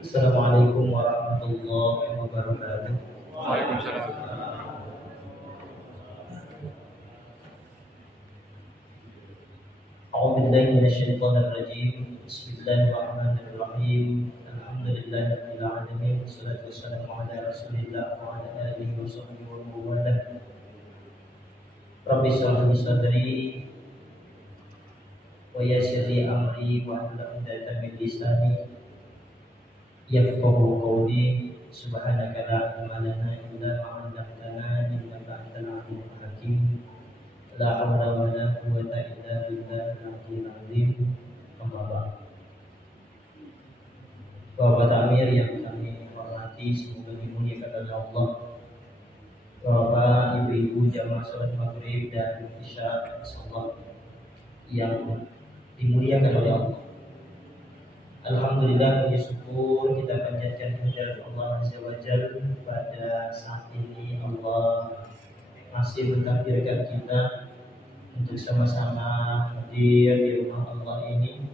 Assalamualaikum warahmatullahi wabarakatuh. Waalaikumsalam. A'udzubillahi minasyaitonir rajim. Bismillahirrahmanirrahim. Alhamdulillahirabbil alamin. Wassalatu wassalamu ala Rasulillah wa ala alihi washabbihi wa man walah. Rabbi shrah li sadri wa yassir li amri wa hlul 'uqdatam min lisani yafqahu qawli. Subhanaka la ilma lana illa ma 'allamtana innaka antal alimul hakim. La haula wa la quwwata illa billahil aliyyil azim. Amma ba'd. Bapak Amir yang kami hormati, semoga dimuliakan oleh Allah. Bapak, ibu-ibu jamaah salat maghrib dan isya salat yang dimuliakan oleh Allah. Alhamdulillah, puji syukur kita panjatkan kehadirat Allah Azza wa Jalla. Pada saat ini Allah masih mentakdirkan kita untuk sama-sama hadir di rumah Allah ini,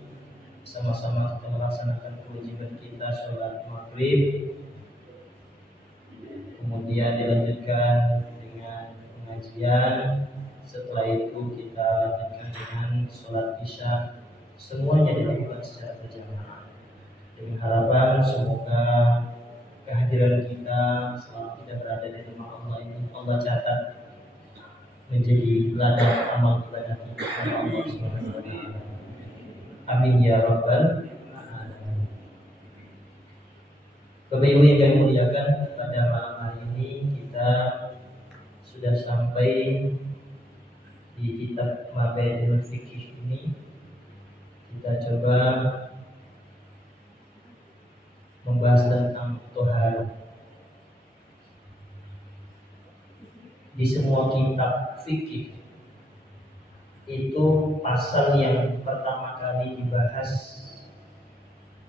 sama-sama kita melaksanakan kewajiban kita sholat maghrib, kemudian dilanjutkan dengan pengajian, setelah itu kita lanjutkan dengan sholat isya. Semuanya dilakukan secara berjamaah dengan harapan semoga kehadiran kita selama kita berada di rumah Allah ini Allah catat menjadi ladang amal ibadah kita kepada Allah Subhanahu wa taala. Amin ya rabbal alamin. Bapak Ibu yang kami muliakan, pada malam hari ini kita sudah sampai di kitab Mabahul Fikih ini. Kita coba membahas tentang toharo. Di semua kitab fikih itu pasal yang pertama kali dibahas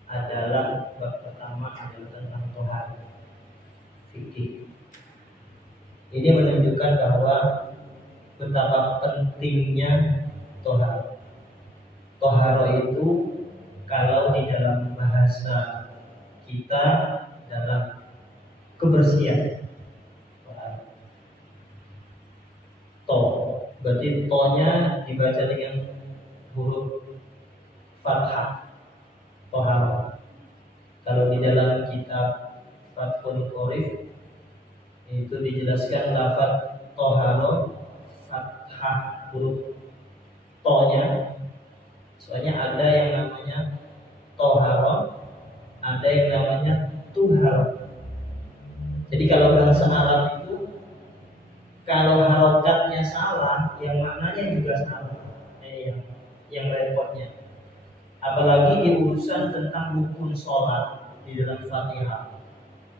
adalah bab pertama adalah tentang toharo fikih. Ini menunjukkan bahwa betapa pentingnya toharo. Toharo itu kalau di dalam bahasa kita dalam kebersihan. To, berarti to-nya dibaca dengan huruf fathah, toharo. Kalau di dalam kitab Fathul Qorif itu dijelaskan lafaz toharo fathah huruf to-nya. Soalnya ada yang namanya toharo, ada yang namanya tuharo. Jadi kalau bahasa Arab itu kalau harokatnya salah, yang maknanya juga salah. Yang repotnya. Apalagi di urusan tentang rukun sholat di dalam Fatihah.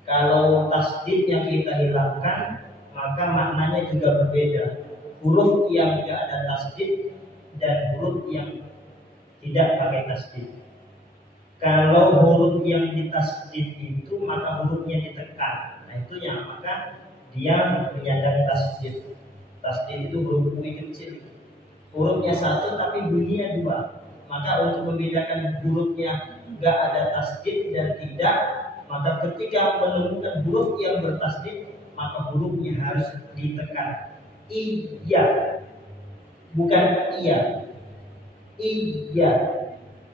Kalau tasdidnya kita hilangkan, maka maknanya juga berbeda. Huruf yang tidak ada tasdid dan huruf yang tidak pakai tasdid. Kalau huruf yang ditasdid itu maka hurufnya ditekan. Nah itu yang maka dia menyandang tasdid. Tasdid itu huruf UI kecil. Hurufnya satu tapi bunyinya dua. Maka untuk membedakan hurufnya enggak ada tasdid dan tidak, maka ketika menemukan huruf yang bertasdid maka hurufnya harus ditekan. Iya, bukan iya. Iya.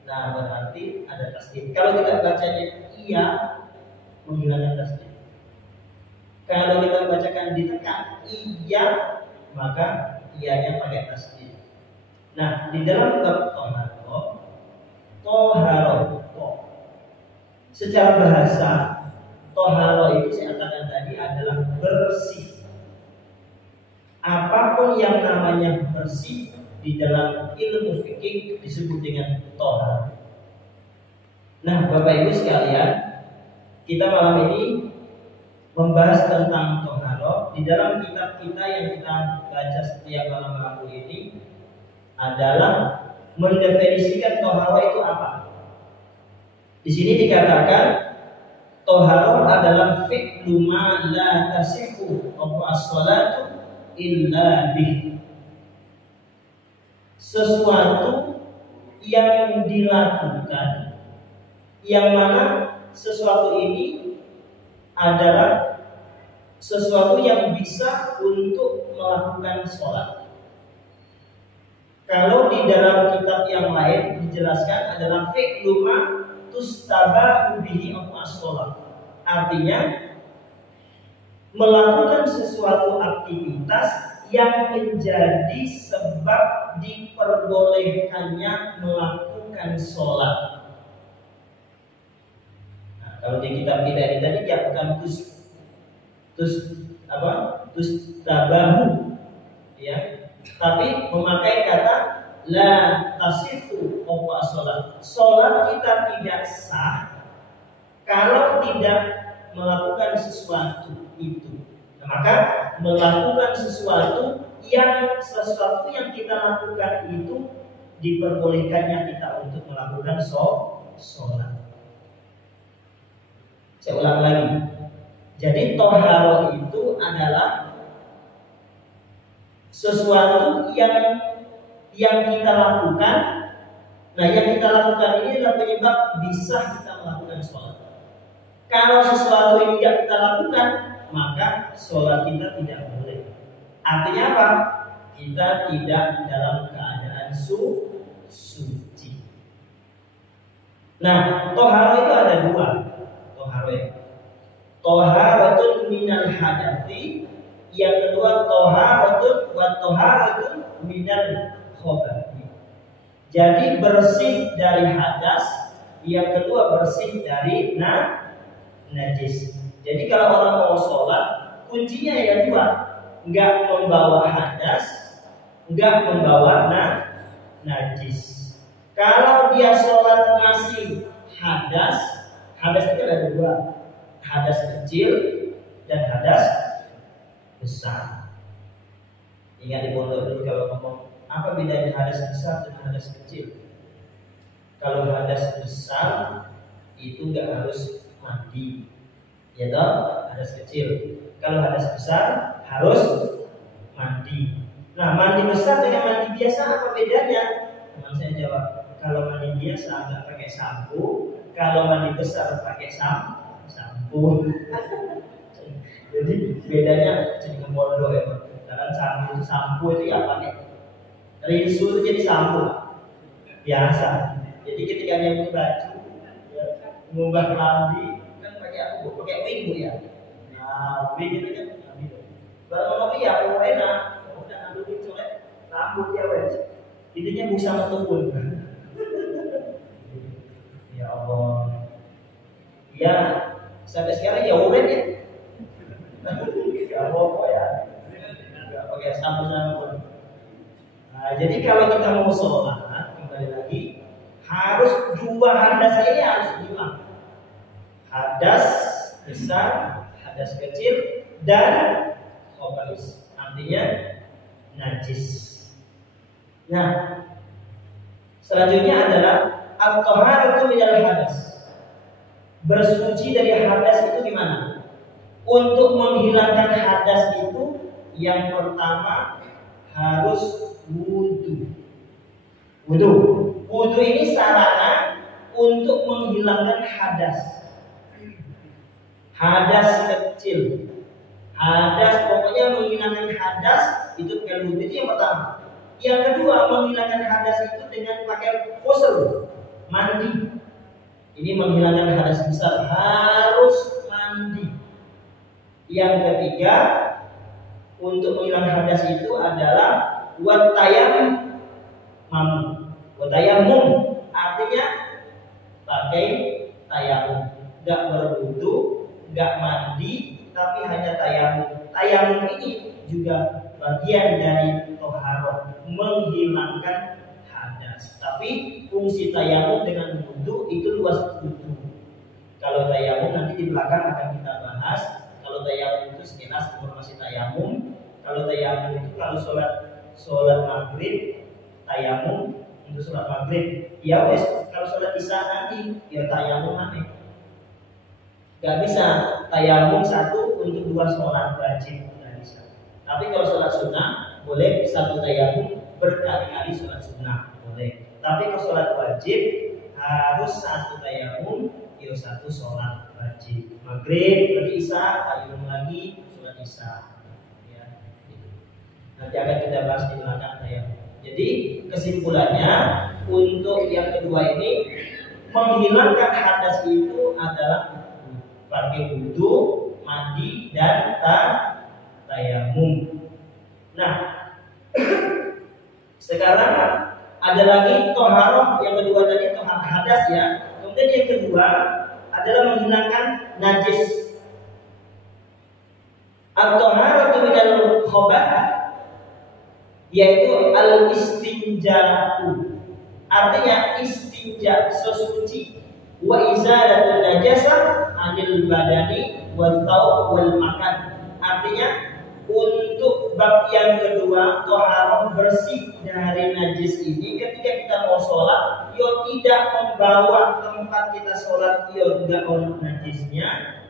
Nah berarti ada tasdid. Kalau kita bacanya iya, menghilangkan tasdid. Kalau kita bacakan ditekan iya, maka iyanya pakai tasdid. Nah di dalam bab toharo, secara bahasa toharo itu saya katakan tadi adalah bersih. Apapun yang namanya bersih di dalam ilmu fikih disebut dengan toharo. Nah, Bapak Ibu sekalian, kita malam ini membahas tentang toharo. Di dalam kitab kita yang kita baca setiap malam Rabu ini adalah mendefinisikan toharo itu apa. Di sini dikatakan toharo adalah fi'lu ma la tasihhu as-salatu illa bih. Sesuatu yang dilakukan yang mana sesuatu ini adalah sesuatu yang bisa untuk melakukan sholat. Kalau di dalam kitab yang lain dijelaskan adalah fi'lu ma tustabahu bihi as-sholat. Artinya melakukan sesuatu aktivitas yang menjadi sebab diperbolehkannya melakukan sholat. Nah, kalau di kitab kita ini tadi dia bukan tustabahu, ya, tapi memakai kata la tasifu apa sholat. Sholat kita tidak sah kalau tidak melakukan sesuatu itu. Nah, maka melakukan sesuatu yang kita lakukan itu diperbolehkannya kita untuk melakukan sholat. Saya ulang lagi. Jadi toharo itu adalah sesuatu yang kita lakukan. Nah, yang kita lakukan ini adalah penyebab bisa kita melakukan sholat. Kalau sesuatu ini tidak kita lakukan, maka sholat kita tidak boleh. Artinya apa? Kita tidak dalam keadaan suci. Nah, toharo itu ada dua. Toharatun minal hadathi, yang kedua toharatun minal khobathi. Jadi bersih dari hadas, yang kedua bersih dari najis. Jadi kalau orang mau sholat, kuncinya ya dua, enggak membawa hadas, enggak membawa najis. Kalau dia sholat masih hadas itu ada dua, hadas kecil dan hadas besar. Ingat di pondok dulu kalau ngomong apa bedanya hadas besar dan hadas kecil. Kalau hadas besar itu enggak harus mandi, ya toh, hadas kecil. Kalau hadas besar harus mandi. Nah, mandi besar dengan mandi biasa apa bedanya? Teman saya jawab, kalau mandi biasa nggak pakai sampo, kalau mandi besar pakai sampo. Jadi bedanya jadi bodoh ya. Karena sampo itu ya pakai rinso itu jadi sampo biasa. Jadi ketika dia baju ngubah lambi kan pakai wig bu ya. Nah, wig itu kan lambi. Kalau mau ya enak, udah ambil wig colek, rambut ya wes. Intinya busa metupun. Ya Allah. Ya, sampai sekarang ya ulen ya. Gak apa-apa ya. Gak pakai sampo. Nah, jadi kalau kita mau sholat, kembali lagi harus dua hadas ini harus hilang. Hadas besar, hadas kecil, dan khobalis, artinya najis. Nah, selanjutnya adalah at-taharatu minal hadas. Bersuci dari hadas itu gimana? Untuk menghilangkan hadas itu yang pertama harus wudu. Wudu ini sarana untuk menghilangkan hadas. Hadas kecil, hadas, pokoknya menghilangkan hadas itu dengan wudu, itu yang pertama. Yang kedua, menghilangkan hadas itu dengan pakai ghusl, mandi. Ini menghilangkan hadas besar harus mandi. Yang ketiga, untuk menghilangkan hadas itu adalah watayamum, artinya pakai tayamum, enggak berwudu, enggak mandi, tapi hanya tayamum. Tayamum ini juga bagian dari toharoh, menghilangkan hadas. Tapi fungsi tayamum dengan wudu itu luas wudu. Kalau tayamum nanti di belakang akan kita bahas. Kalau tayamum itu sekilas informasi tayamum. Kalau tayamum itu kalau sholat maghrib tayamum untuk sholat maghrib. Ya wes, kalau sholat isya nanti ya tayamum nanti. Gak bisa tayamum satu untuk dua sholat wajib, gak bisa. Tapi kalau sholat sunnah boleh satu tayamum berkali-kali sholat sunnah boleh. Tapi kalau sholat wajib harus satu tayamum, ya satu sholat maghrib, nanti isya, tayamum lagi, sholat isya. Ya, gitu. Nanti akan kita bahas di belakang tayamum. Jadi kesimpulannya untuk yang kedua ini menghilangkan hadas itu adalah pakai wudu, mandi dan tayamum. Nah, sekarang ada lagi toharoh yang kedua tadi toharoh hadas ya. Kemudian yang kedua adalah menghilangkan najis. At-toharatu minal khabath yaitu al-istinja'u. Artinya istinja sesuci wa izalatul najasah anil badani wal thawb wal makan. Artinya untuk bab yang kedua toharoh bersih dari najis ini ketika kita mau sholat yo tidak membawa tempat kita sholat yo tidak ono najisnya.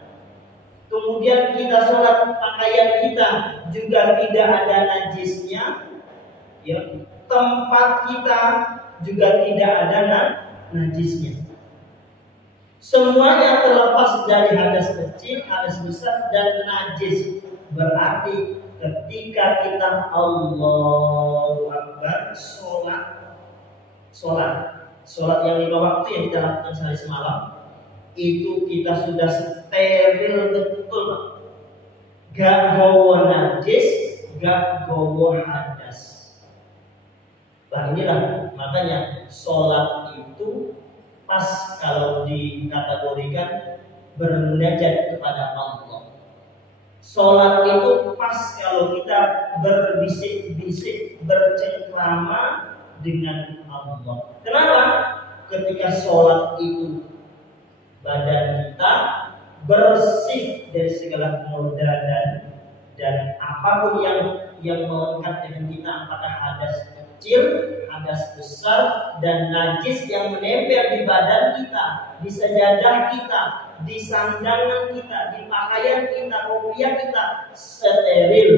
Kemudian kita sholat pakaian kita juga tidak ada najisnya ya. Tempat kita juga tidak ada najisnya. Semuanya terlepas dari hadas kecil, hadas besar dan najis. Berarti ketika kita Allahu Akbar sholat yang 5 waktu yang kita lakukan sehari semalam itu kita sudah steril betul, gak gowo najis, gak gowo hadas. Nah inilah makanya sholat itu pas kalau dikategorikan bermunajat kepada Allah. Sholat itu pas kalau kita berbisik-bisik, bercengkrama dengan Allah. Kenapa? Ketika sholat itu badan kita bersih dari segala noda dan apapun yang melekat dengan kita, apakah hadas kecil, hadas besar dan najis yang menempel di badan kita, di sajadah kita, di sandangan kita, di pakaian kita, kopiah kita, steril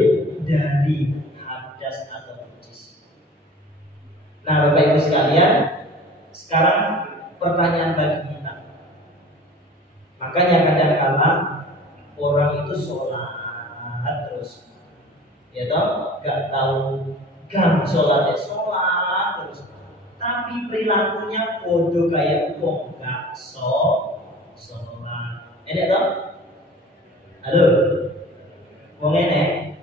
dari hadas atau najis. Nah, Bapak Ibu sekalian, sekarang pertanyaan bagi kita. Makanya kadang-kala orang itu sholat terus, ya toh, gak tahu gak sholat terus, tapi perilakunya bodoh kayak wong gak sholat. Enak toh? Halo, wong enak?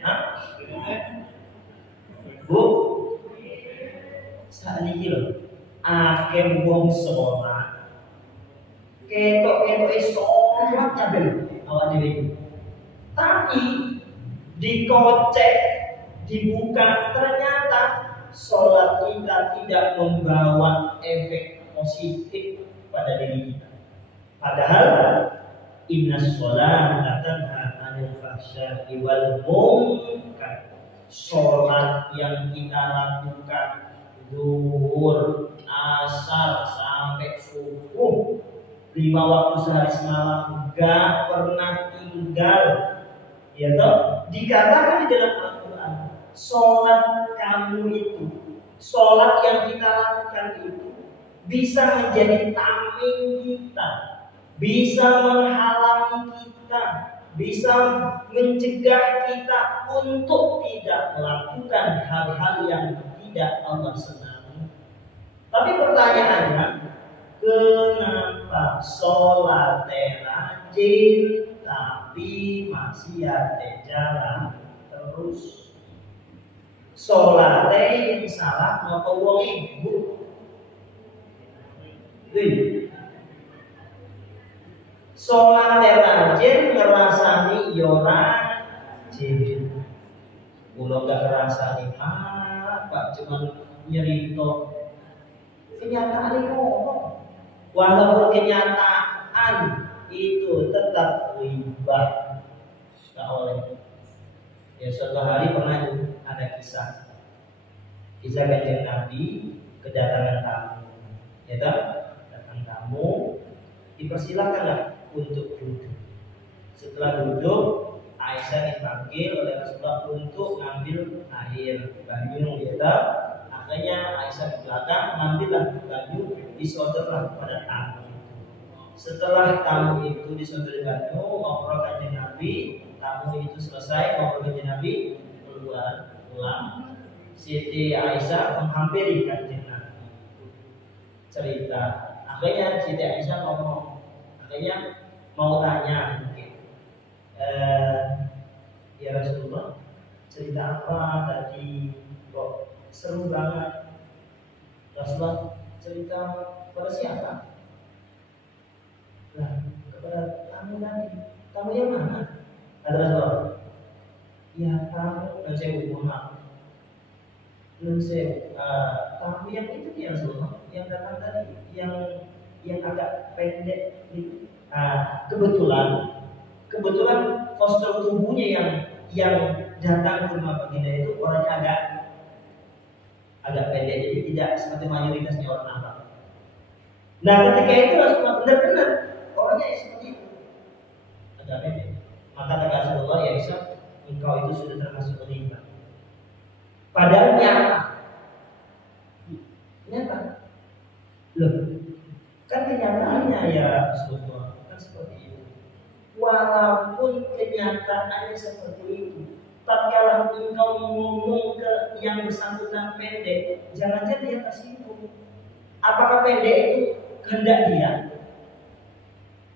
Hah? Bu, saat ini loh, akeh wong sholat. Ketok sholat kabeh awak dhewe. Tapi dikocek, dibuka, ternyata sholat kita tidak membawa efek positif pada diri kita. Padahal inna sholata tanha 'anil fahsya'i wal munkar. Sholat yang kita lakukan zuhur, asar sampai subuh, 5 waktu sehari semalam gak pernah tinggal. Ya toh, dikatakan di dalam Al-Quran, sholat kamu itu, sholat yang kita lakukan itu bisa menjadi tameng kita, bisa menghalangi kita, bisa mencegah kita untuk tidak melakukan hal-hal yang tidak Allah senangi. Tapi pertanyaannya, kenapa sholat rajin tapi masih ada jalan terus? Sholat yang salah ngapa wong ibu? Sholat rajin ngerasani yo rajin. Kulo gak ngerasani Pak, cuman nyerito. Kenyataan ngomong. Walaupun kenyataan itu tetap ribah, tak oleh. Ya suatu hari pernah ada kisah Kanjeng Nabi kedatangan tamu, ya datang tamu, dipersilakanlah untuk duduk. Setelah duduk, Aisyah dipanggil oleh Rasulullah untuk ngambil air banyu, ya Akhirnya Aisyah di belakang ngambillah banyu, disodorlah kepada tamu. Setelah tamu itu disodori banyu, ngobrol kanjeng Nabi, tamu itu selesai, ngobrol kanjeng Nabi, pulang. Siti Aisyah menghampiri kanjeng Nabi, cerita. Akhirnya Siti Aisyah mau tanya mungkin, ya Rasulullah, cerita apa tadi kok seru banget? Rasulullah, cerita pada siapa? Nah, kepada tamu tadi. Tamu yang mana? Kata Rasulullah, ya tamu dan saya hubungan. Tamu yang itu dia Rasulullah, yang datang tadi, yang agak pendek itu. Kebetulan postur tubuhnya yang datang ke rumah baginda itu orangnya agak pendek, jadi tidak seperti mayoritasnya orang Arab. Nah, ketika itu Rasulullah benar-benar orangnya seperti itu, agak pendek. Maka kata Rasulullah, ya Isa, engkau itu sudah termasuk wanita. Padahal nyata. Loh, kan kenyataannya ya Rasulullah kan seperti itu. Walaupun kenyataannya seperti itu, tatkala engkau ngomong ke yang bersangkutan pendek, jangan-jangan dia tersinggung. Apakah pendek itu kehendak dia?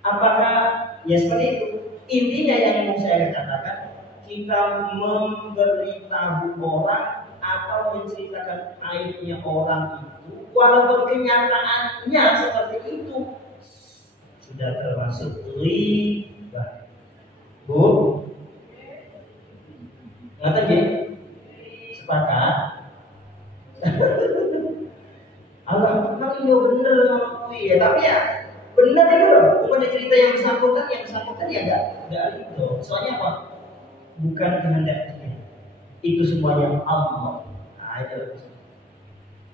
Apakah ya seperti itu? Intinya yang mau saya katakan, kita memberitahu orang atau menceritakan aibnya orang itu, walaupun kenyataannya seperti itu, sudah termasuk riba. Bu, nggak jadi sepakat? Alhamdulillah iya bener sama ya, tapi ya bener itu loh. Bukan cerita yang bersangkutan ya nggak itu. Soalnya apa? Bukan kehendak dia. Itu semuanya Allah.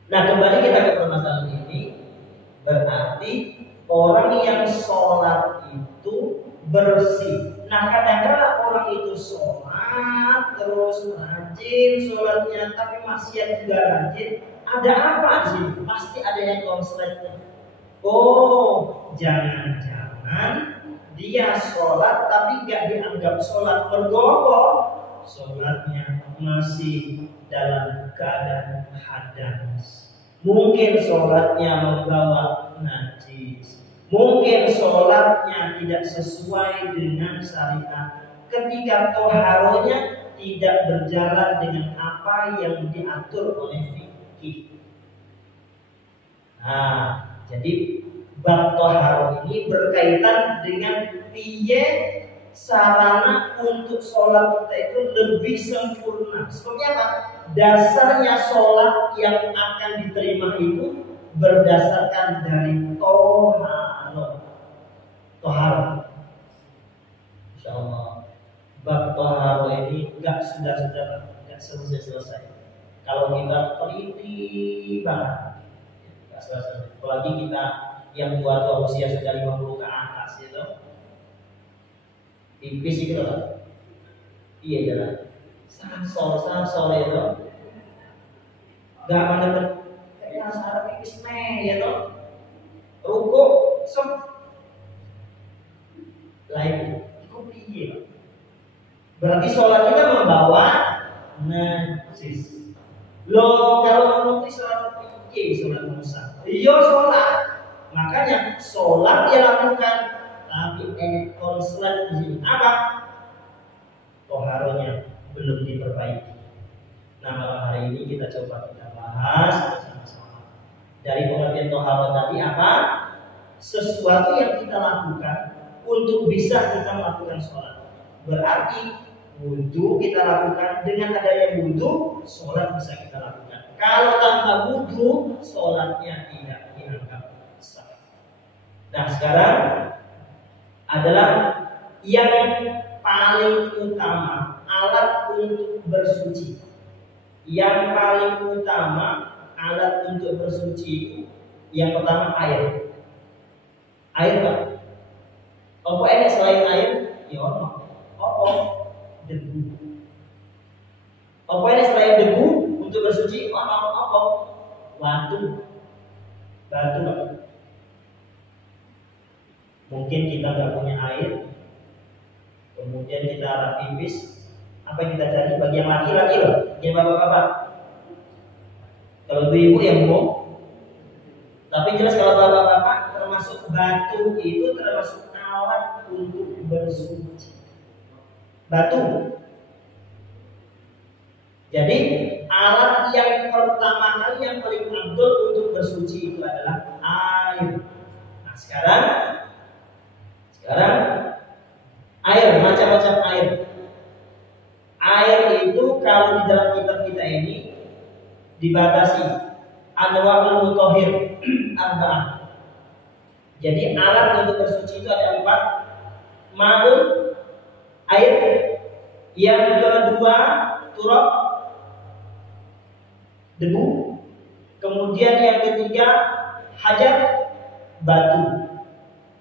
Nah, kembali kita ke permasalahan ini. Berarti orang yang sholat itu bersih. Nah, kadang-kadang orang itu sholat terus rajin sholatnya, tapi maksiat juga rajin. Ada apa sih? Pasti ada yang konsletnya. Oh, jangan-jangan dia sholat tapi gak dianggap sholat, bergobok. Sholatnya masih dalam keadaan hadas. Mungkin sholatnya membawa najis. Mungkin sholatnya tidak sesuai dengan syariat. Ketika toharonya tidak berjalan dengan apa yang diatur oleh fikih. Nah, jadi bab toharo ini berkaitan dengan piye sarana untuk sholat kita itu lebih sempurna. Seperti apa? Dasarnya sholat yang akan diterima itu berdasarkan dari toharo. Insya Allah bab toharo ini nggak selesai. Kalau kita teliti banget, nggak selesai. Apalagi kita yang tua usia sudah 50 ke atas itu. Tipis itu loh. Iya jalan. Sangat sore itu. Gak ada kayaknya harus ada tipis ya toh. Ruko lain. Itu piye? Berarti sholat kita membawa najis. Loh, kalau ngomong sholat piye sholat Musa? Iya sholat. Makanya sholat dia lakukan. Tapi konslet di sini apa? Toharonya belum diperbaiki. Nah, malam hari ini kita coba bahas bersama-sama. Dari pengertian toharo tadi apa? Sesuatu yang kita lakukan untuk bisa kita melakukan sholat. Berarti wudhu kita lakukan, dengan adanya wudhu sholat bisa kita lakukan. Kalau tanpa wudhu sholatnya tidak dianggap sah. Nah, sekarang adalah yang paling utama alat untuk bersuci. Yang paling utama alat untuk bersuci yang pertama air. Air Pak. Apa enak selain air? Ya ono. Apa? Debu. Apa enak selain debu untuk bersuci? Ono apa? Batu Pak. Mungkin kita nggak punya air, kemudian kita alat pipis, apa yang kita cari? Bagi yang laki-laki loh, yang bapak-bapak. Kalau ibu-ibu yang mau. Tapi jelas kalau bapak-bapak, termasuk batu itu termasuk alat untuk bersuci. Batu. Jadi alat yang pertama kali yang paling afdol untuk bersuci itu adalah air. Nah sekarang air, macam-macam air. Air itu kalau di dalam kitab kita ini dibatasi anwa'ul mutahhir arba'ah. Jadi alat untuk bersuci itu ada 4. Ma'un, air. Yang kedua turab, debu. Kemudian yang ketiga hajar, batu.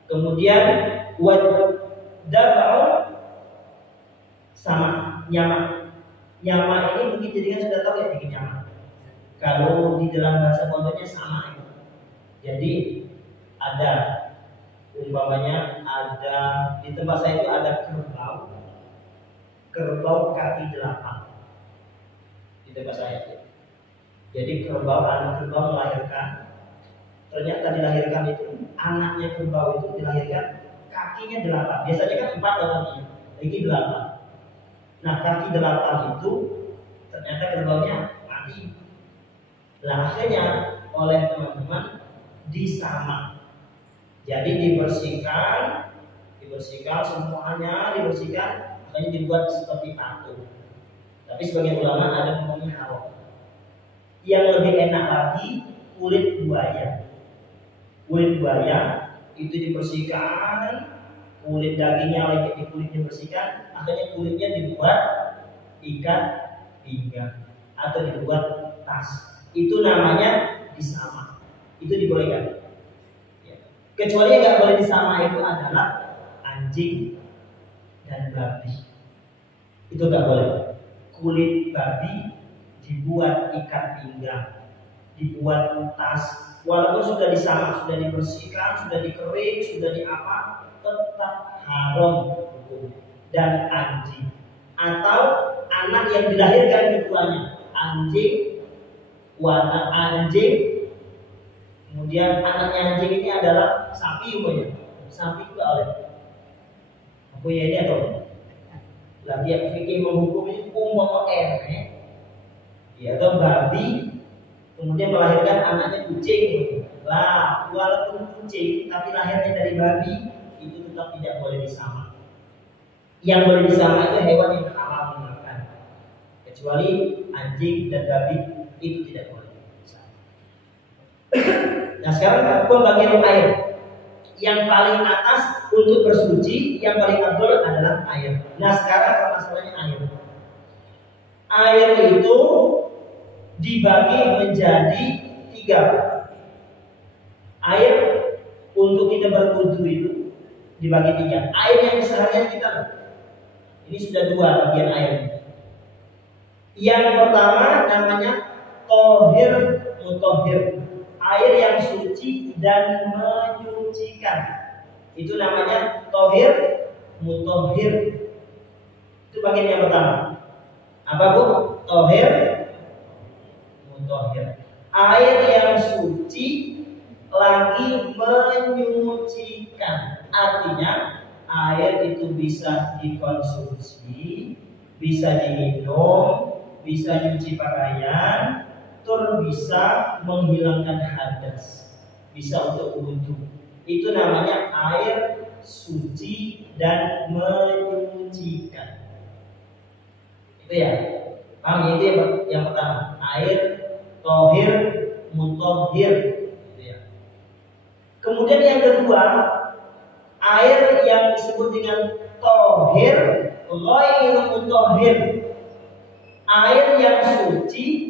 Kemudian wadab'u, sama nyama. Nyama ini mungkin jadikan sudah tahu ya bikin nyama. Kalau di dalam bahasa pondoknya sama ya. Jadi ada umpamanya ada di tempat saya itu ada kerbau kaki 8 di tempat saya. Jadi anak kerbau melahirkan, ternyata dilahirkan itu anaknya kerbau itu dilahirkan kakinya 8. Biasanya kan 4 orangnya, lagi 8. Nah kaki 8 itu ternyata kerbaunya mati. Nah akhirnya oleh teman-teman disamak. Jadi dibersihkan semuanya, makanya dibuat seperti patung. Tapi sebagian ulama ada ngomongnya haram. Yang lebih enak lagi kulit buaya. Kulit buaya itu dibersihkan, kulit dagingnya lagi kulitnya bersihkan, akhirnya kulitnya dibuat ikat pinggang atau dibuat tas. Itu namanya disamak. Itu dibolehkan. Kecuali yang nggak boleh disama itu adalah anjing dan babi. Itu nggak boleh. Kulit babi dibuat ikat pinggang, dibuat tas, walaupun sudah disama, sudah dibersihkan, sudah dikering, sudah diapa, tetap haram hukumnya. Dan anjing atau anak yang dilahirkan keduanya, anjing, warna anjing. Kemudian anaknya anjing ini adalah sapi umumnya. Sapi juga oleh apa ya ini atau lagi yang fikih menghukum ini ya atau babi kemudian melahirkan anaknya kucing. Lah walaupun kucing tapi lahirnya dari babi itu tetap tidak boleh disama. Yang boleh disama itu hewan yang halal dimakan. Kecuali anjing dan babi itu tidak boleh. Nah sekarang pembagian air. Yang paling atas untuk bersuci, yang paling afdol adalah air. Nah sekarang masalahnya air. Air itu dibagi menjadi 3. Air untuk kita berwudu itu dibagi 3. Air yang seharian kita, ini sudah 2 bagian air. Yang pertama namanya tohir mutahhir. Air yang suci dan menyucikan. Itu namanya tohir mutahhir. Itu bagian yang pertama. Apa Bu? Tohir mutahhir. Air yang suci lagi menyucikan. Artinya air itu bisa dikonsumsi, bisa diminum, bisa nyuci pakaian, bisa menghilangkan hadas, bisa untuk wudu. Itu namanya air suci dan menyucikan. Itu ya. Paham? Itu yang pertama. Air tohir mutahhir. Itu ya. Kemudian yang kedua, air yang disebut dengan tohir ghairu mutahhir. Air yang suci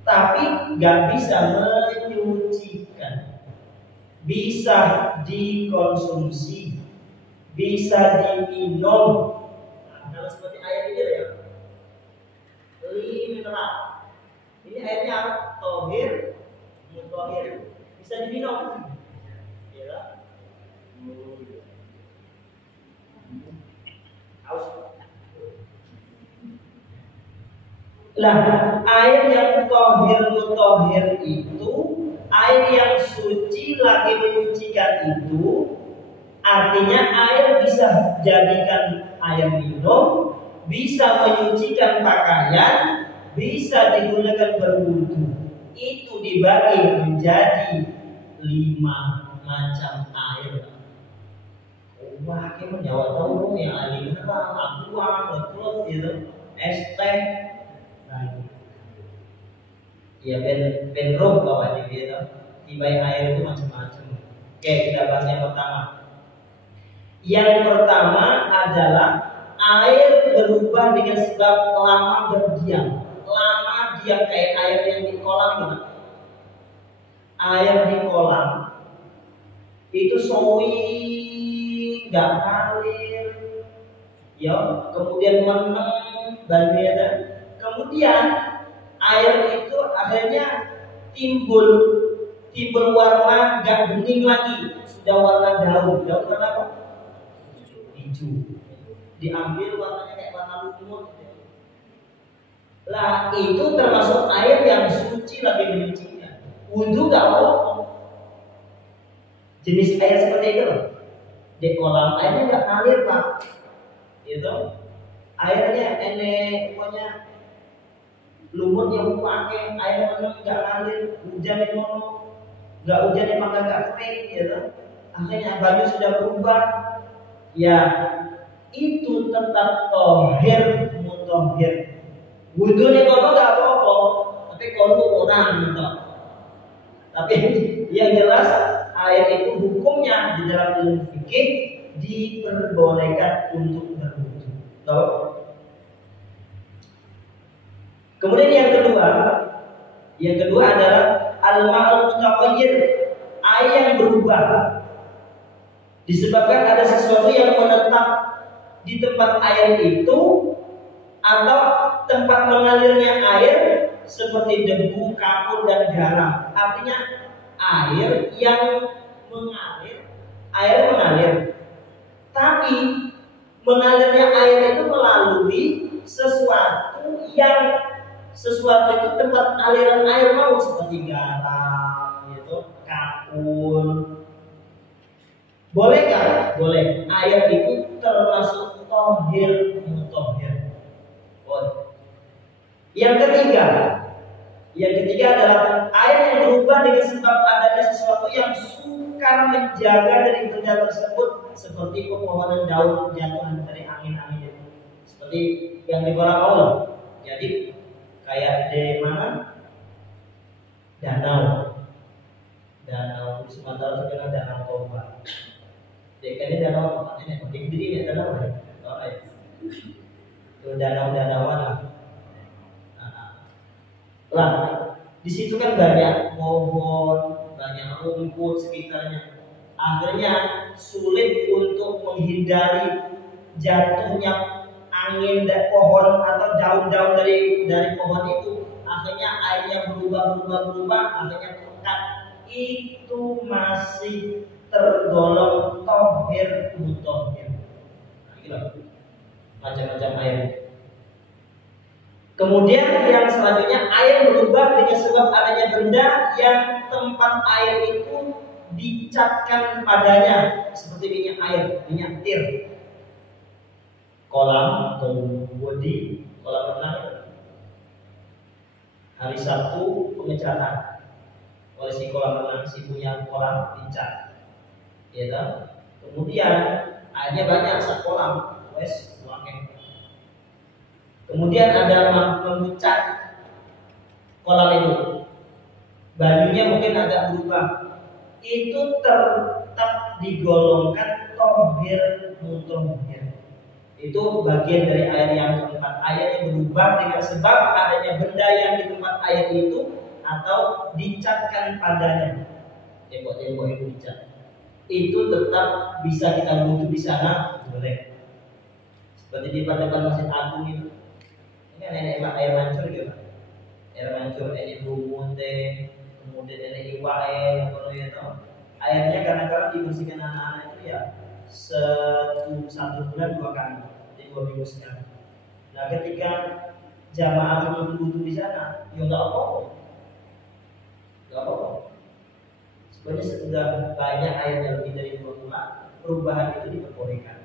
tapi nggak bisa menyucikan, bisa dikonsumsi, bisa diminum. Nah, kalau seperti air ini ya, mineral. Ini airnya apa? Tohir, mutahhir, bisa diminum. Ya. Lah, air yang tohir itu, air yang suci lagi menyucikan itu, artinya air bisa jadikan air minum, bisa menyucikan pakaian, bisa digunakan berwudu. Itu dibagi menjadi 5 macam air. Wah, kita menjawab tahu yang air apa? Aqua, betul gitu, es teh. Ya ben roh bawa di gitu. Tiba air itu macam-macam. Oke, kita bahas yang pertama. Yang pertama adalah air berubah dengan sebab lama berdiam. Lama diam kayak air yang di kolam gimana? Air di kolam itu sowi nggak ngalir, ya kemudian meneng banjir. Kemudian air itu akhirnya timbul warna nggak bening lagi, sudah warna daun warna apa? Hijau. Diambil warnanya kayak warna lumut. Lah itu termasuk air yang suci lagi menyucikan. Wudhu nggak apa-apa. Jenis air seperti itu loh. Di kolam airnya nggak ngalir pak. Itu airnya pokoknya lumut yang pakai air mana nggak ngalir, hujan yang mana nggak hujan yang maka nggak kering, gitu. Akhirnya baju sudah berubah, ya itu tetap tohir mutohir. Wudhu nih kalau nggak apa-apa, tapi kalau orang gitu. Tapi yang jelas air itu hukumnya di dalam ilmu fikih diperbolehkan untuk berwudhu. Tahu? Kemudian yang kedua adalah al-ma'ul mutaghayyir, air yang berubah. Disebabkan ada sesuatu yang menetap di tempat air itu atau tempat mengalirnya air seperti debu, kapur dan garam. Artinya air yang mengalir. Tapi mengalirnya air itu melalui sesuatu itu tempat aliran air mau seperti garam, gitu, kapur. Boleh kan? Boleh. Air itu termasuk tohir mutohir. Boleh. Yang ketiga adalah air yang berubah dengan sebab adanya sesuatu yang sukar menjaga dari benda tersebut, seperti pepohonan daun jatuhan dari angin-angin itu. Seperti yang di kolam Allah. Jadi kayak di mana? Danau di Sumatera terkenal Danau Toba. Ini danau ini berdiri ya danau ya. Itu danau-danauan lah. Lah, di situ kan banyak pohon, banyak rumput sekitarnya. Akhirnya sulit untuk menghindari jatuhnya angin dan pohon atau daun-daun dari pohon itu. Akhirnya airnya berubah, akhirnya pekat. Itu masih tergolong tohir mutohir. Macam-macam air. Kemudian yang selanjutnya air berubah dengan sebab adanya benda yang tempat air itu dicatkan padanya, seperti minyak tir, kolam atau bodi kolam renang. Hari Sabtu pengecatan oleh si kolam renang, si punya kolam dicat, ya kan? Kemudian airnya banyak sak kolam, wes wangi. Kemudian ada mengucat kolam itu, bajunya mungkin agak berubah, itu tetap digolongkan tohir mutohir. Itu bagian dari air yang tempat airnya berubah dengan sebab adanya benda yang di tempat air itu atau dicatkan padanya. Tembok itu dicat. Itu tetap bisa kita wudhu di sana, boleh. Seperti di depan Masjid Agung itu. Ini air mancur gitu. Air mancur ini lumut kemudian ini iwae kalau ya toh. Airnya kadang-kadang dibersihkan anak-anak itu ya satu bulan 2 kali, jadi 2 minggu sekali. Nah, ketika jamaah belum butuh di sana, ya nggak apa-apa. Sebenarnya sudah banyak airnya lebih dari 2 bulan, perubahan itu diperbolehkan.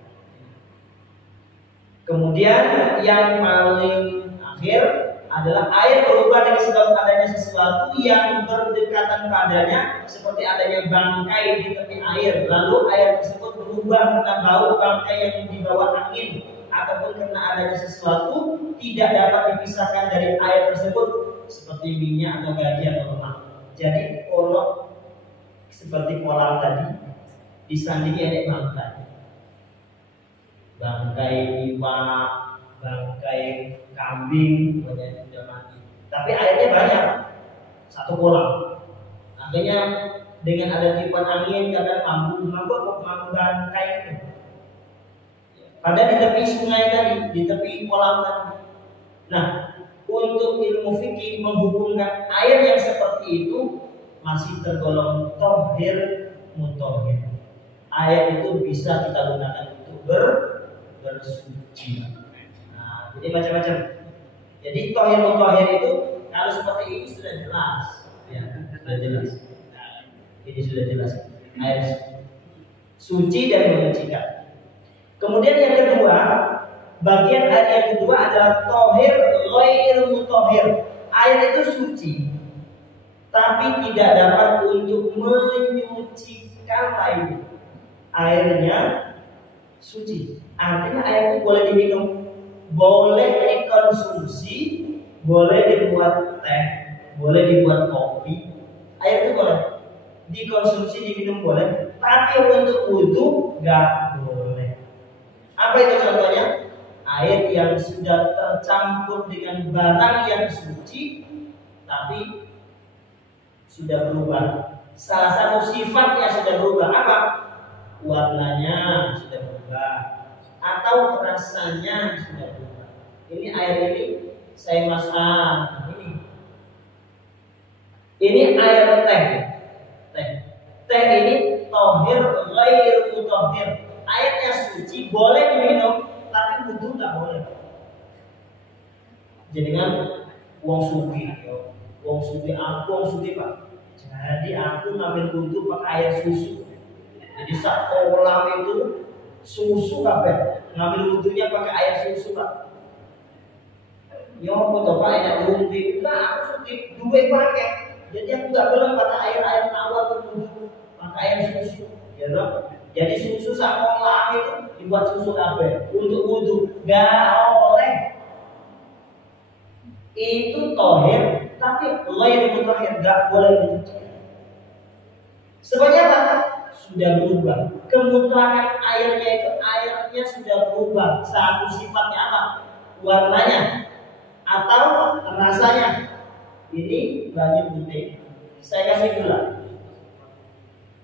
Kemudian yang paling akhir adalah air berubah dengan sebab adanya sesuatu yang berdekatan padanya, seperti adanya bangkai di tepi air. Lalu air tersebut berubah karena bau bangkai yang dibawa angin, ataupun karena adanya sesuatu tidak dapat dipisahkan dari air tersebut, seperti minyak atau gaji atau lemak. Jadi kalau seperti kolam tadi disandingi ada bangkai iwak, bangkai kambing, banyak sudah mati. Tapi airnya banyak, satu kolam. Akhirnya dengan ada tiupan angin kadang mampu bangkai itu. Padahal di tepi sungai tadi, di tepi kolam tadi. Nah, untuk ilmu fikih menghubungkan air yang seperti itu masih tergolong tohir mutohir. Air itu bisa kita gunakan untuk bersuci. Nah, jadi macam-macam. Jadi tohir mutohir itu kalau seperti ini sudah jelas, ya, sudah jelas. Nah, ini sudah jelas. Air suci dan menyucikan. Kemudian yang kedua, bagian air yang kedua adalah tohir ghair mutohir. Air itu suci, tapi tidak dapat untuk menyucikan lain. Airnya suci, artinya air itu boleh diminum, boleh dikonsumsi, boleh dibuat teh, boleh dibuat kopi. Air itu boleh dikonsumsi, diminum boleh, tapi untuk wudhu nggak boleh. Apa itu contohnya? Air yang sudah tercampur dengan barang yang suci, tapi sudah berubah. Salah satu sifatnya sudah berubah. Apa? Warnanya sudah berubah, atau rasanya sudah berubah. Ini air ini saya masak. Ini air teh. Teh ini tohir ghair mutohir. Airnya suci, boleh diminum, tapi wudhu nggak boleh. Jadi kan uang suci pak. Jadi aku ngambil wudhu pakai air susu. Jadi saat kolam itu susu kabeh, ngambil wudhunya pakai air susu pak. Yo foto pak enak wudhu. Nah aku suci dua pakai. Jadi aku nggak boleh pakai air tawar untuk wudhu, pakai air susu. Ya dong. Jadi susu saat kolam itu dibuat susu kabeh untuk wudhu, nggak boleh. Itu tohir, tapi ghair mutahhir, nggak boleh dicuci. Sebenarnya apa? Sudah berubah. Kemutlakan airnya sudah berubah. Satu sifatnya apa? Warnanya atau rasanya. Ini banyak putih. Saya kasih gula.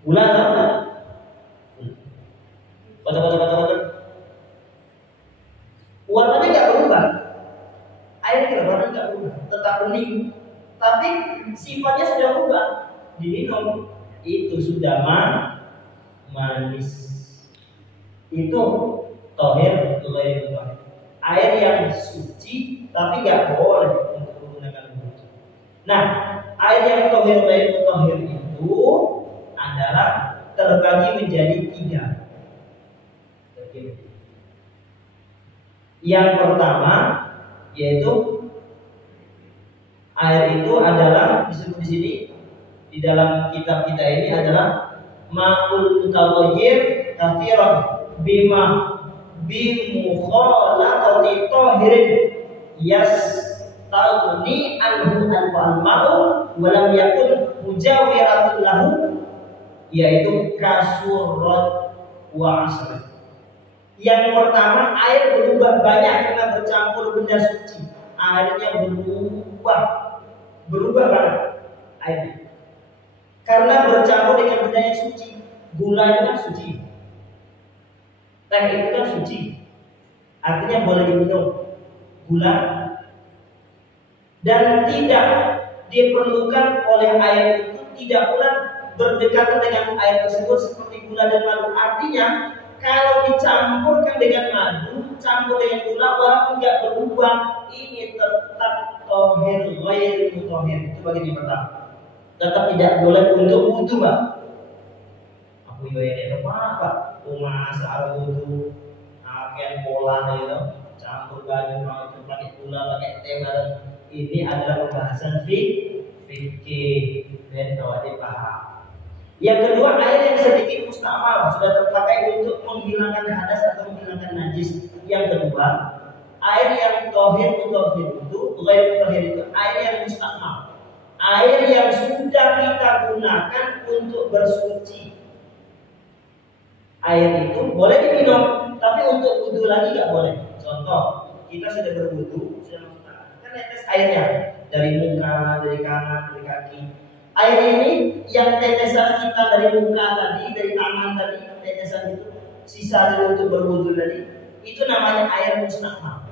Gula apa? Baca. Warnanya nggak berubah. Airnya warnanya nggak berubah, tetap bening. Tapi sifatnya sudah berubah. Diminum itu sudah manis. Itu tohir ghair mutohir. Air yang suci tapi nggak boleh untuk menggunakan wudhu. Nah, air yang tohir ghair mutohir itu adalah terbagi menjadi 3. Yang pertama yaitu air itu adalah disebut di sini di dalam kitab kita ini adalah ma'ul mutaghayyir kathiran bima bimukhalatati tahirin yastagni anhu al-ma'u wa lam yakun mujawiratun lahu, yaitu kasurat wa asr. Yang pertama, air berubah banyak karena bercampur benda suci. Airnya berubah banget airnya. Karena bercampur dengan benda yang suci. Gula itu kan suci, teh itu kan suci, artinya boleh diminum gula. Dan tidak diperlukan oleh air itu tidak pula berdekatan dengan air tersebut seperti gula dan madu. Artinya kalau dicampurkan dengan madu, campur dengan gula, walaupun nggak berubah, ini tetap tohir ghair mutahhir. Itu bagian yang pertama. Tetap tidak boleh untuk wudu, Pak. Aku yo ini apa? Rumah soal wudu, akan pola itu, campur baju, pakai gula, pakai teh. Ini adalah pembahasan fikih dan wajib paham. Yang kedua, air yang sedikit mustakmal sudah terpakai untuk menghilangkan hadas atau menghilangkan najis. Yang kedua, air yang tohir itu, ghair mutahhir itu air yang mustakmal, air yang sudah kita gunakan untuk bersuci. Air itu boleh diminum, tapi untuk wudhu lagi nggak boleh. Contoh, kita sudah berwudhu, sudah masuk kan netes airnya dari muka, dari kanan, dari kaki. Air ini yang tetesan kita dari muka tadi, dari tangan tadi, tetesan itu sisa untuk berwudhu tadi, itu namanya air mustakmal.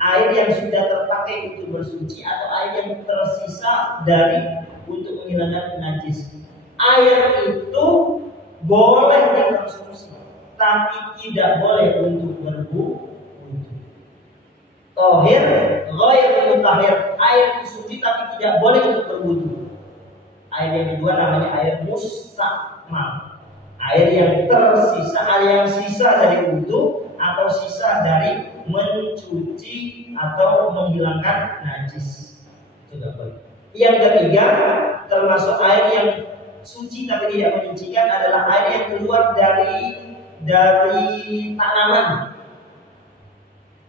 Air yang sudah terpakai untuk bersuci atau air yang tersisa dari untuk menghilangkan najis. Air itu boleh dikonsumsi, tapi tidak boleh untuk berwudhu. Tohir, ghair mutahhir, air suci tapi tidak boleh untuk berwudhu. Air yang kedua namanya air mustakmal, air yang tersisa, air yang sisa dari wudhu atau sisa dari mencuci atau menghilangkan najis. Itu tidak boleh. Yang ketiga, termasuk air yang suci tapi tidak menyucikan adalah air yang keluar dari tanaman,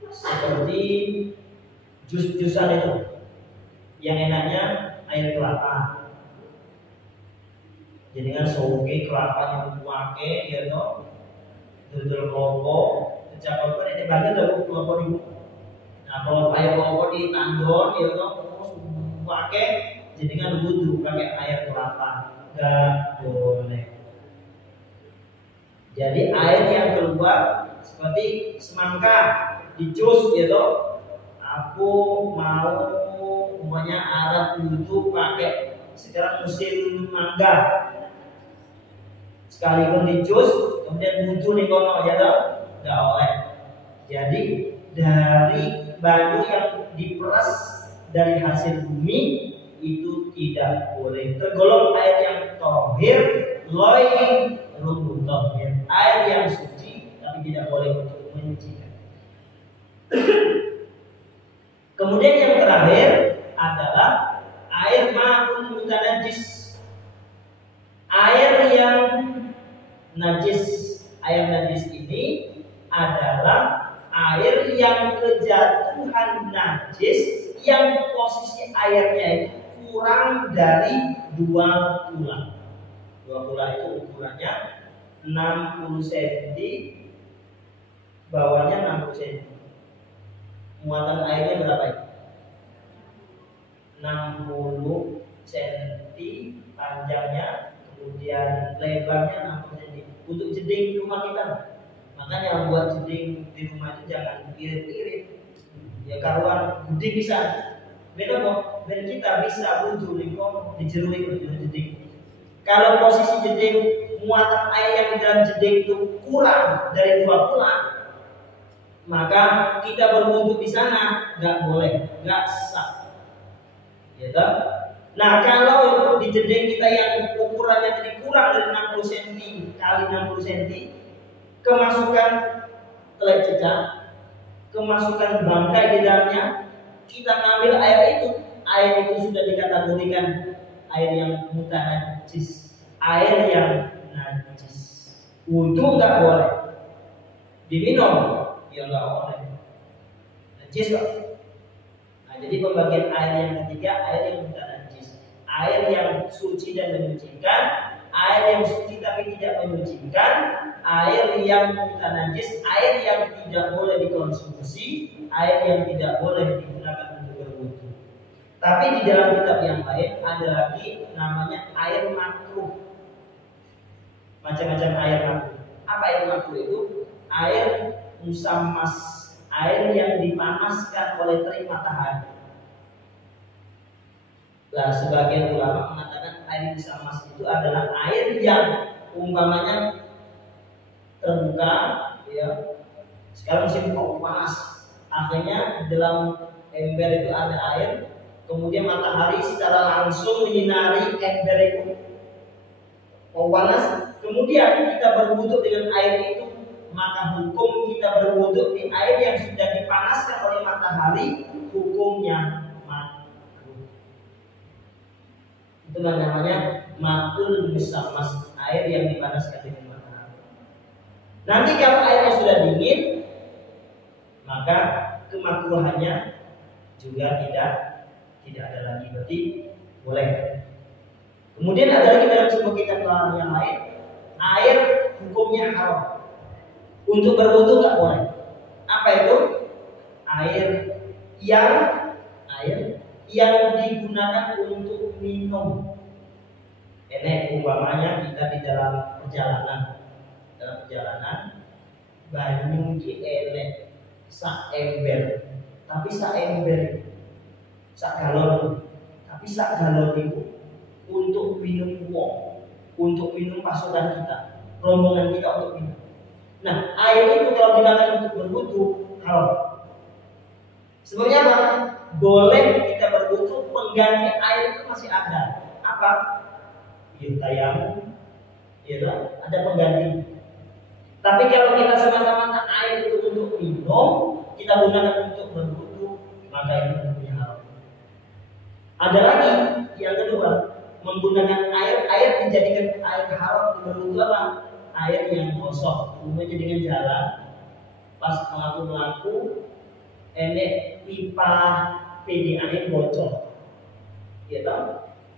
seperti jus-jusan itu. Yang enaknya air kelapa. Jadi kan soge kelapa yang pakai ya toh, dodol klopo, kecap apa ini bagi dalam klopo di. Nah kalau air klopo di tandon ya toh, pakai jadi kan wudhu pakai air kelapa, nggak boleh. Jadi air yang keluar seperti semangka di jus ya toh, aku mau umpamanya Arab wudhu pakai sekarang musim mangga. Sekalipun di jus, kemudian wudhu nih kono ya toh, nggak oleh. Jadi dari baju yang diperas dari hasil bumi itu tidak boleh. Tergolong air yang tohir, ghair mutahhir, air yang suci tapi tidak boleh untuk menyucikan. Kemudian yang terakhir adalah air ma'un mutanajjis. Air yang najis. Air najis ini adalah air yang kejatuhan najis yang posisi airnya itu kurang dari 2 kula. 2 kula itu ukurannya 60 cm, bawahnya 60 cm. Muatan airnya berapa itu? 60 cm panjangnya, kemudian lebarnya 60 cm. Untuk jeding rumah kita, makanya buat jeding di rumah itu jangan irit-irit. Ya karuan jeding bisa. Beda kok, dan kita bisa wudhu di jerui jeding. Kalau posisi jeding muatan air yang di dalam jeding itu kurang dari 2 kula, maka kita berwudhu di sana nggak boleh, nggak sah. Ya toh? Nah kalau di jeding kita yang ukurannya jadi kurang dari 60 cm kali 60 cm, kemasukan telai cecak, kemasukan bangkai di dalamnya, kita ngambil air itu sudah dikategorikan air yang mutanajjis, air yang najis. Wudhu nggak boleh, diminum ya nggak boleh, najis kok. Nah, jadi pembagian air yang ketiga, air yang mutanajjis, air yang suci dan menyucikan, air yang suci tapi tidak menyucikan, air yang mutanajjis, air yang tidak boleh dikonsumsi, air yang tidak boleh digunakan untuk berwudhu. Tapi di dalam kitab yang lain ada lagi namanya air makruh. Macam-macam air makruh. Apa air makruh itu? Air musammas, air yang dipanaskan oleh terik matahari. Nah, sebagian ulama mengatakan air musamas itu adalah air yang umpamanya terbuka, ya. Sekarang musim panas, akhirnya dalam ember itu ada air, kemudian matahari secara langsung menyinari ember itu, panas, kemudian kita berwudu dengan air itu, maka hukum kita berwudu di air yang sudah dipanaskan oleh matahari hukumnya makruh. Itu namanya ma'ul musammas, air yang dipanaskan dengan matahari. Nanti kalau airnya sudah dingin, maka kemakruhannya juga tidak ada lagi, berarti boleh. Kemudian ada lagi dalam sebuah kitab larangan yang lain, air hukumnya haram. Untuk berwudu nggak boleh. Apa itu? Air yang digunakan untuk minum. Ini umpamanya kita di dalam perjalanan banyu di enek sak ember, tapi sak galon, tapi sak galon itu untuk minum untuk minum pasukan kita, rombongan kita untuk minum. Nah, air itu kalau digunakan untuk berwudu haram. Sebabnya apa? Boleh kita berwudu, pengganti air itu masih ada. Apa? Tayamum, ada pengganti. Tapi kalau kita semata-mata air itu untuk minum, kita gunakan untuk berwudu, maka itu hukumnya haram. Ada lagi yang kedua, menggunakan air dijadikan air haram untuk berwudu apa? Air yang kosong, umumnya dengan jalan, pas melaku enek pipa PDAM bocor, gitu,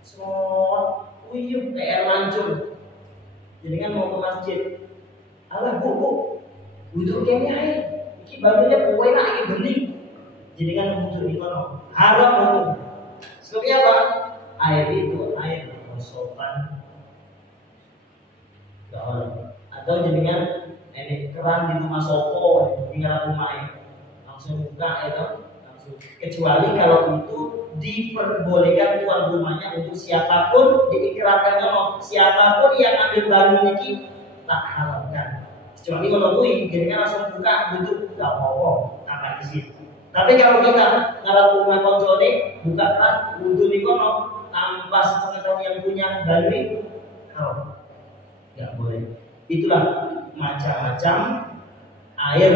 semua uyuh air mancur, jadi kan mau ke masjid, alah bu, butuh kayaknya air, iki barunya kue nak iki bening, jadi kan butuh di mana, haram bu. Sebabnya apa? Air itu air kosokan. Atau jadinya ini keran di rumah sopo, tinggal rumah itu langsung buka itu langsung. Kecuali kalau itu diperbolehkan tuan rumahnya untuk siapapun diikrarkan kalau siapapun yang ambil barang ini tak halalkan. Kecuali kalau kui, jadinya langsung buka duduk tak apa-apa, tanpa izin. Tapi kalau kita ngarap rumah koncone buka keran wudhu di kono tanpa sepengetahuan yang punya barang itu haram. Tidak boleh. Itulah macam-macam air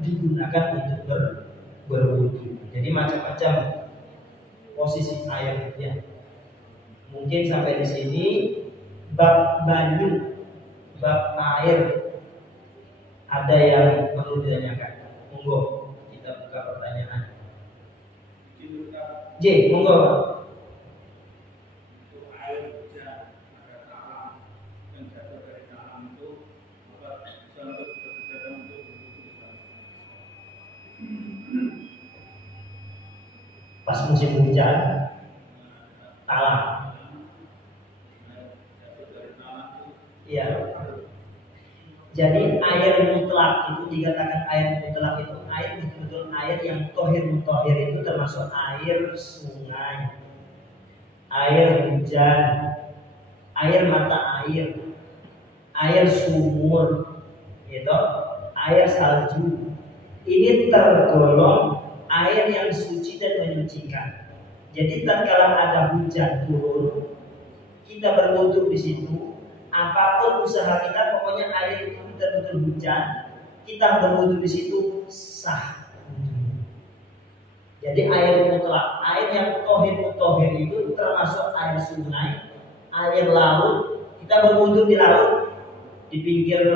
digunakan untuk berwudu. Jadi macam-macam posisi air ya. Mungkin sampai di sini bab banyu, bab air ada yang perlu ditanyakan. Monggo kita buka pertanyaan. J, monggo. Pas musim hujan, talang. Iya. Jadi air mutlak itu dikatakan air mutlak itu air betul-betul air yang tohir mutohir itu termasuk air sungai, air hujan, air mata air sumur, gitu, air salju. Ini tergolong air yang suci dan menyucikan. Jadi tatkala ada hujan turun, kita berwudu di situ. Apapun usaha kita, pokoknya air itu betul-betul hujan, kita berwudu di situ sah. Jadi air mutlak, air yang tohir itu termasuk air sungai, air laut. Kita berwudu di laut, di pinggir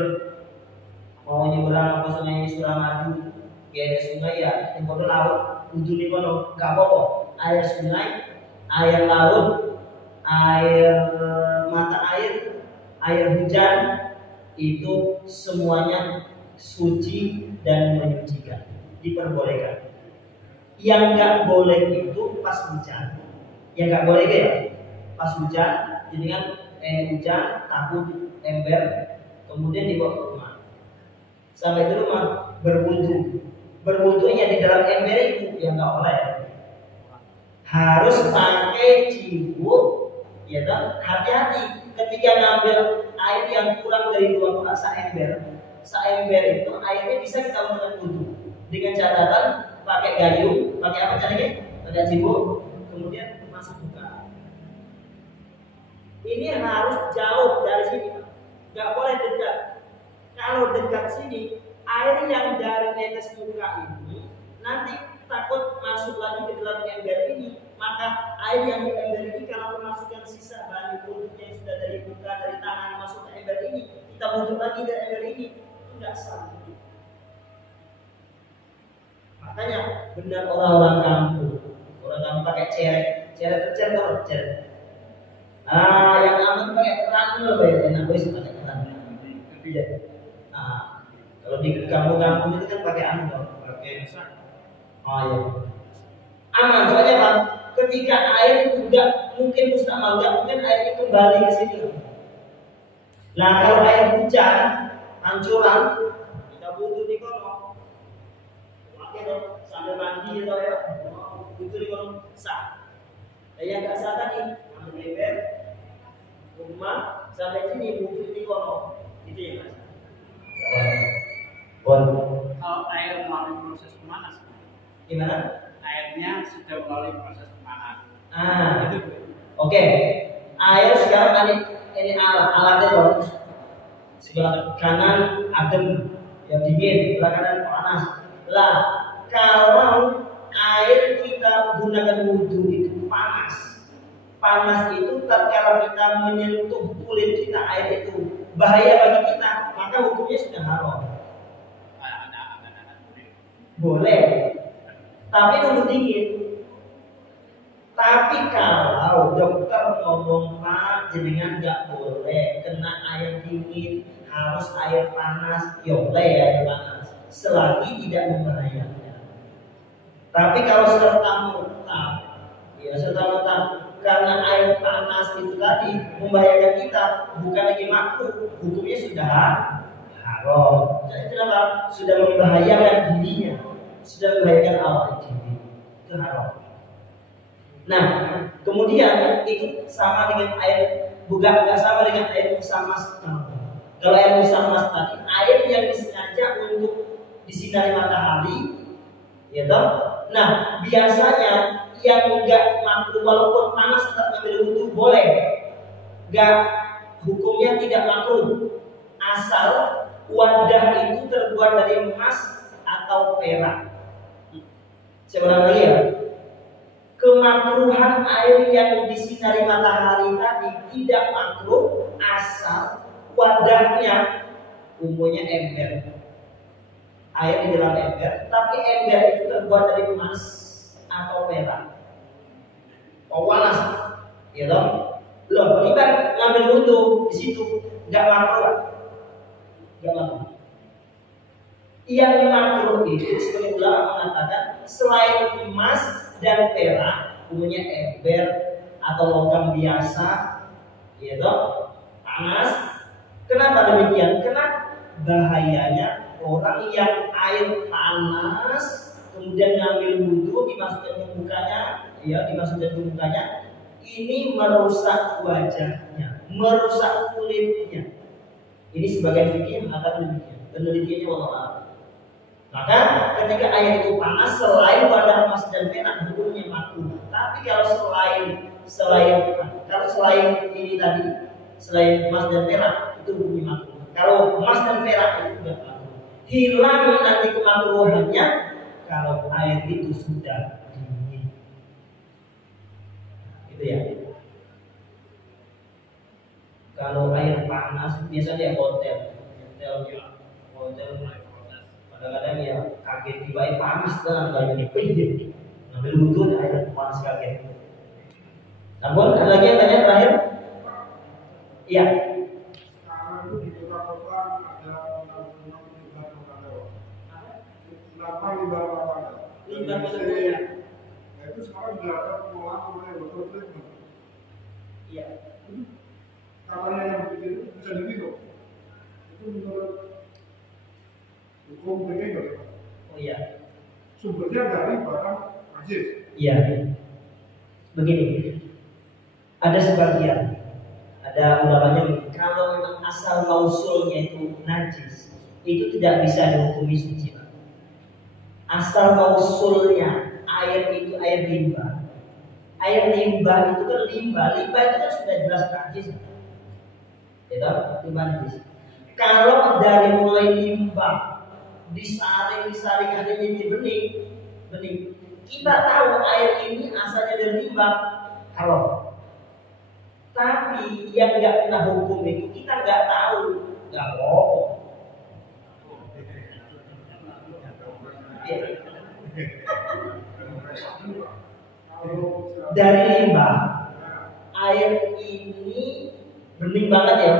mau nyebrang ke sungai Suramadu, kayak sungai ya, di kono laut, wudu di kono gak apa-apa. Air sungai, air laut, air mata air hujan itu semuanya suci dan menyucikan, diperbolehkan. Yang nggak boleh itu pas hujan, yang nggak boleh ya pas hujan, jadi kan hujan takut ember, kemudian dibawa ke rumah. Sampai di rumah berwudunya di dalam ember itu yang nggak boleh. Harus pakai ciwuk Ya kan? Hati-hati ketika ngambil air yang kurang dari 2 saember itu airnya bisa kita gunakan wudhu dengan catatan pakai gayung, pakai apa caranya? Pakai cibuk, kemudian masuk buka. Ini harus jauh dari sini, nggak boleh dekat. Kalau dekat sini, air yang dari netes muka ini nanti takut masuk lagi ke dalam ember ini. Maka air yang di ember ini kalau memasukkan sisa bahan produknya yang sudah dari muka, dari tangan masuk ke ember ini, kita butuh lagi dari ember ini, tidak sanggup. Makanya benar orang kampung pakai ceret tercer. Yang aman pakai keran loh, enak wis pakai keran. Iya. Kalau di kampung-kampung itu kan pakai pakai iya. Aman soalnya Pak, ketika air itu enggak mungkin mustakmal, enggak mungkin airnya kembali ke sini. Nah, kalau air hujan, pancuran, kita butuh di kono. Pakai dong, sambil mandi atau ya, butuh di kono sah. Yang enggak sah tadi, ambil ember, rumah sampai sini butuh di kono. Itu ya Mas. Kalau air melalui proses pemanas, gimana? Airnya sudah melalui proses pemanas. Oke. Air sekarang ini alatnya dong. Sebelah kanan adem, ya dingin, sebelah kanan panas. Lah, kalau air kita gunakan wudhu itu panas itu tatkala kita menyentuh kulit kita air itu bahaya bagi kita, maka hukumnya sudah haram. Boleh, tapi nunggu dingin. Tapi kalau dokter ngomong Pak jenengan nggak boleh kena air dingin, harus air panas, boleh air panas, selagi tidak membahayakan. Tapi kalau serta-merta karena air panas itu tadi membahayakan kita, bukan lagi makruh, hukumnya sudah haram. Jadi kenapa? Sudah membahayakan dirinya, sudah membahayakan awal diri, itu haram. Nah, kemudian itu sama dengan air, bukan nggak sama dengan air musamas. Kalau air musamas tadi, air yang disengaja untuk disinari matahari, ya toh. Nah, biasanya yang enggak makruh walaupun panas tetap ngambil wudhu boleh. Enggak, hukumnya tidak makruh asal wadah itu terbuat dari emas atau perak. Saya ulang lagi ya. Kemakruhan air yang disinari matahari tadi tidak makruh asal wadahnya umumnya ember. Air di dalam ember, tapi ember itu terbuat dari emas atau perak. Panas, ya toh? Loh, kita ngambil wudhu di situ nggak makruh. Yang makruh itu sebagai ulama mengatakan selain emas dan perak, umumnya ember atau logam biasa, ya toh? Panas. Kenapa demikian? Karena bahayanya orang yang air panas kemudian ngambil wudhu dimasukkan ke mukanya, ini merusak wajahnya, merusak kulitnya. Ini sebagai fikih mengatakan demikian. Penelitiannya wallah. Maka ketika air itu panas, selain wadah emas dan perak hukumnya makruh. Tapi kalau selain ini tadi, selain emas dan perak itu hukumnya makruh. Kalau emas dan perak itu tidak makruh. Hilang nanti kemakruhannya kalau air itu sudah dingin. Gitu ya. Kalau air panas biasanya hotel kadang-kadang ya kaget tiba air panas dan banyak pinggir ngambil wudhu air panas kaget. Namun ada lagi yang tanya terakhir? Iya. Sekarang itu di kota-kota ada undang-undang limbah rumah tangga. Kenapa limbah rumah tangga? Limbah rumah tangga. Nah itu sekarang sudah ada pengolahan oleh water treatment. Iya. Katanya yang begitu bisa diminum. Itu menurut hukum PKI. Oh iya. Sumbernya dari barang najis. Iya. Begini. Ada sebagian, ada ulamanya kalau memang asal mausulnya itu najis, itu tidak bisa dihukumi suci. Asal mausulnya air itu air limbah. Air limbah itu kan limbah itu kan sudah jelas najis. Ya, limbah najis. Kalau dari mulai limbah disaring akhirnya jadi bening, kita tahu air ini asalnya dari limbah, haram. Tapi yang nggak kena hukum itu kita nggak tahu, nggak bohong. Dari limbah, air ini bening banget ya.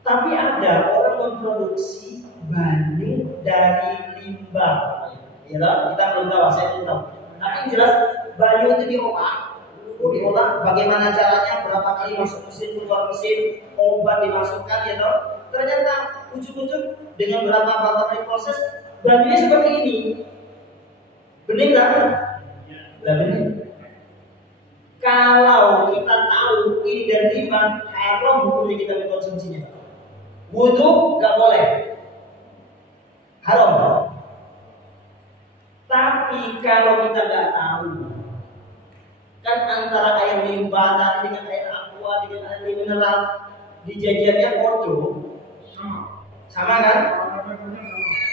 Tapi ada orang memproduksi bahan dari limbah. Ya, kita belum tahu, saya belum tahu. Tapi jelas banyu itu diolah bagaimana caranya, berapa kali masuk mesin, keluar mesin, obat dimasukkan, ya toh. Ternyata ujuk-ujuk dengan berapa kali proses banyunya seperti ini. Bening kan? Bening. Kalau kita tahu ini dari limbah, haram hukumnya kita mengkonsumsinya. Wudu nggak boleh, haram. Tapi kalau kita nggak tahu, kan antara air limbah tadi dengan air aqua dengan air mineral dijadiannya bodoh, sama kan?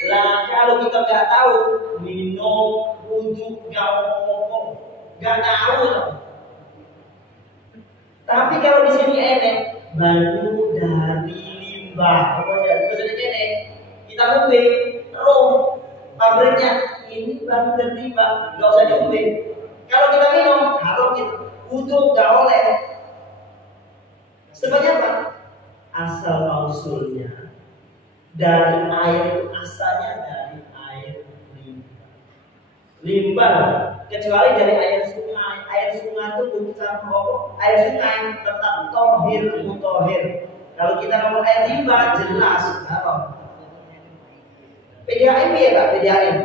Lah kalau kita nggak tahu minum wudu nggak tahu. Tapi kalau di sini enek banyu dari limbah, terus ini kita ngombe, pabriknya ini banyu dari limbah, nggak usah diombe. Kalau kita minum, haram gitu. Wudu nggak boleh. Sebabnya apa? Asal mausulnya dari air, asalnya dari air limbah. Kecuali dari air sungai. Air sungai itu bukan air sungai tetap tohir mutohir. Kalau kita ngomong air limbah jelas haram. PDAM ya Pak, PDAM.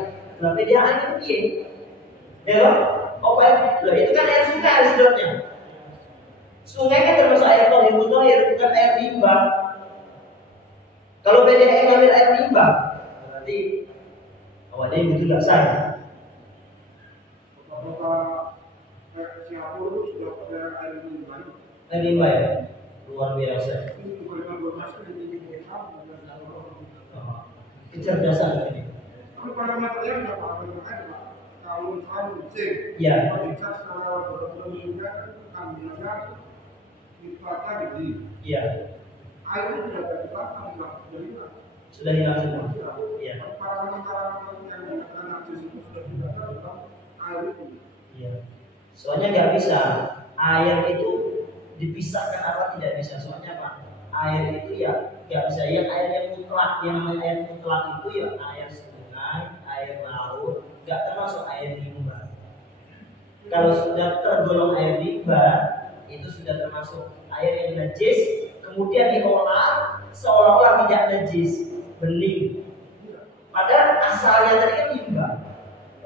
Nah, PDAM itu piye? Ya, obat. Loh, itu kan air sungai sedotnya. Sungai kan termasuk air tohir mutohir, bukan air limbah. Kalau PDAM ngambil air limbah, berarti awalnya itu tidak sah. Singapura sudah pada air limbah. Air limbah ya, luar biasa. Kecerdasan ini. Tapi pada material tidak apa-apa. Kalau zinc, ya. bisa secara berbeda kandungannya dibaca di. Iya. Air itu sudah dibakar, sudah hilang semua. Iya. Para yang dikatakan najis itu sudah dibakar dalam air itu. Iya. Soalnya nggak bisa air itu dipisahkan apa tidak bisa. Soalnya apa? Air itu ya nggak bisa. Yang air yang mutlak, yang namanya air mutlak itu ya air sungai, air laut, nggak termasuk air limbah. Kalau sudah tergolong air limbah, itu sudah termasuk air yang najis, kemudian diolah seolah-olah tidak najis, bening. Padahal asalnya tadi kan limbah.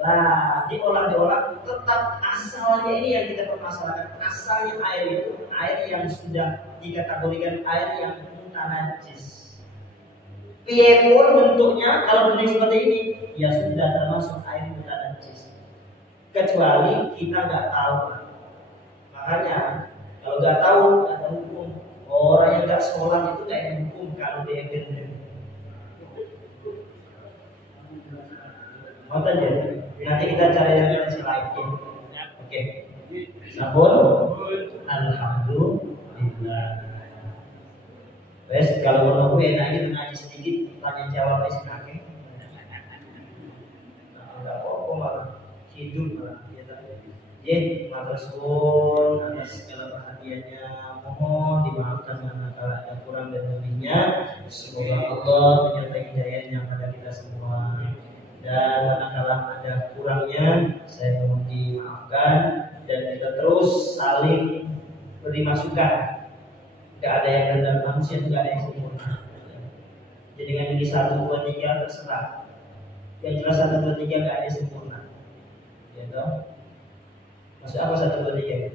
Lah, diolah tetap asalnya ini yang kita permasalahkan. Asalnya air itu air yang sudah dikategorikan air yang mutlak najis. Piye pun bentuknya, kalau bening seperti ini, ya sudah termasuk air mutlak najis. Kecuali kita nggak tahu. Makanya kalau nggak tahu ada hukum. Orang yang nggak sekolah itu nggak ada hukum kalau dia gendeng. Mau aja. Nanti kita cari yang lain. Oke. Sabun. Alhamdulillah. Wes kalau mau enak gitu ngaji sedikit, tanya jawab wes kakek. Enggak apa-apa malah hidup malah ya tadi. Ya, matur suwun atas segala perhatiannya. Mohon dimaafkan kalau ada kurang dan lebihnya. Semoga Allah menyertai hidayahnya pada kita semua. Dan manakala ada kurangnya, saya mohon dimaafkan dan kita terus saling beri masukan. Tidak ada yang benar, manusia tidak ada yang sempurna. Jadi dengan ini 1, 2, 3 terserah. Yang jelas 1, 2, 3 tidak ada yang sempurna. Ya toh? Maksud apa 1, 2, 3?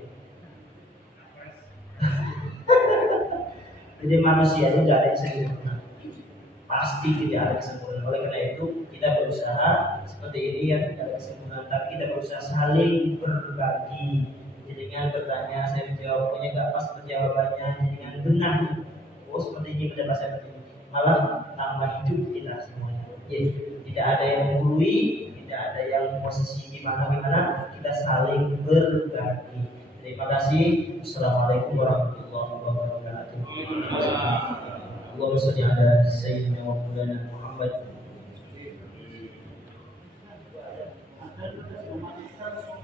Jadi manusia itu tidak ada yang sempurna, pasti tidak ada kesempurnaan. Oleh karena itu kita berusaha seperti ini ya, tidak ada kesempurnaan, tapi kita berusaha saling berbagi. Dengan bertanya, saya menjawab, punya nggak pas jawabannya, dengan benar. Oh seperti ini pada bahasa seperti ini, malah tambah hidup kita semuanya. Jadi tidak ada yang menggurui, tidak ada yang posisi gimana, kita saling berbagi. Terima kasih. Assalamualaikum warahmatullahi wabarakatuh. Allahumma sholli ala sayyidina wa maulana Muhammad